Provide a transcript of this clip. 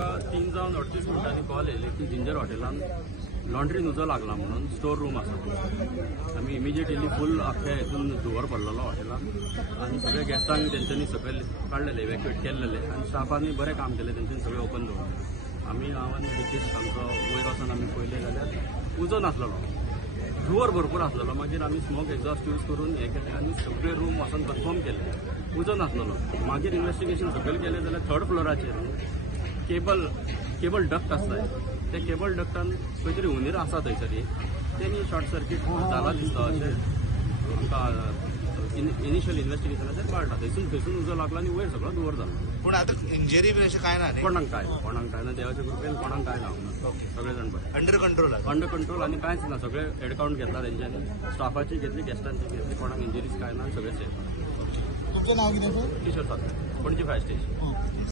आमकां 3 जावन 38 मिनटांनी कॉल येयली की जिंजर हॉटेलान लॉन्ड्रीन उजो लागला म्हणून स्टोर रूम आसा. आमी इमिजिएटली फूल आख्या हितून धुंवर पडलेलो हॉटेलान आनी सगळे गॅस्टांक तेंच्यांनी सकयल काडलेले इवॅक्युएट केलेले आनी स्टाफांनी बरें काम केलें. तेंच्यांनी सगळें ओपन दवरलें. आमी हांव आनी रितीश आमचो वयर वचून आमी पळयलें जाल्यार उजो नासलेलो, धुंवर भरपूर आसलेलो. मागीर आमी स्मोक एक्झॉस्ट यूज करून हें केलें आनी सगळे रूम वचून कन्फर्म केले उजो नासलेलो. मागीर इन्व्हेस्टिगेशन सकयल केलें जाल्यार 3rd फ्लोराचेर केबल डक्ट आसताय, ते केबल डक्टान खंय तरी उंदीर आसा थंयसर तेणी शॉर्ट सर्कीट जाला दिसता अशें आमकां इनिशियल इन्व्हेस्टिगेशनाचेर कळटा. थंयसून उजो लागला आनी वयर सगळो धुंवर जालो. पूण आतां इंजरी बी अशें कांय ना न्ही? कोणाक काय ना. देवाच्या कृपेन कोणाक काय ना. सगळे जाण बरे अंडर कंट्रोल आनी कांयच ना. सगळे हेड काउंट घेतला तेंच्यांनी, स्टाफाची घेतली, गेस्टांची घेतली. कोणाक इंजरीज काय ना. सगळे सेफ. तुमचं नाव कितें sir? Kishor Sakhare, Panaji fire station.